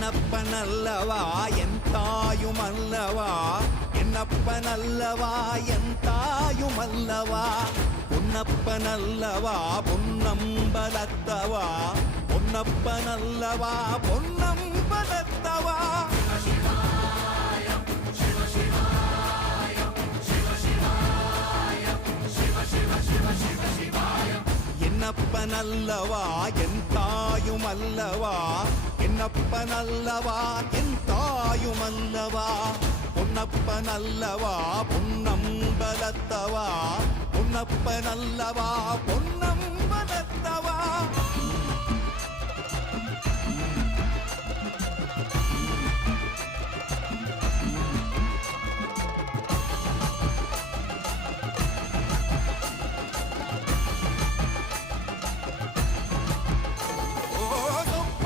என்னப்பனல்லவா என் தாயுமல்லவா என்னப்பனல்லவா என் தாயுமல்லவா பொன்னப்பனல்லவா பொன்னம்பலத்தவா பொன்னப்பனல்லவா பொன்னம்பலத்தவா என்னப்பனல்லவா என் தாயுமல்லவா என்னப்பனல்லவா என் தாயுமல்லவா பொன்னப்பனல்லவா பொன்னம்பலத்தவா பொன்னப்பனல்லவா பொன்னம்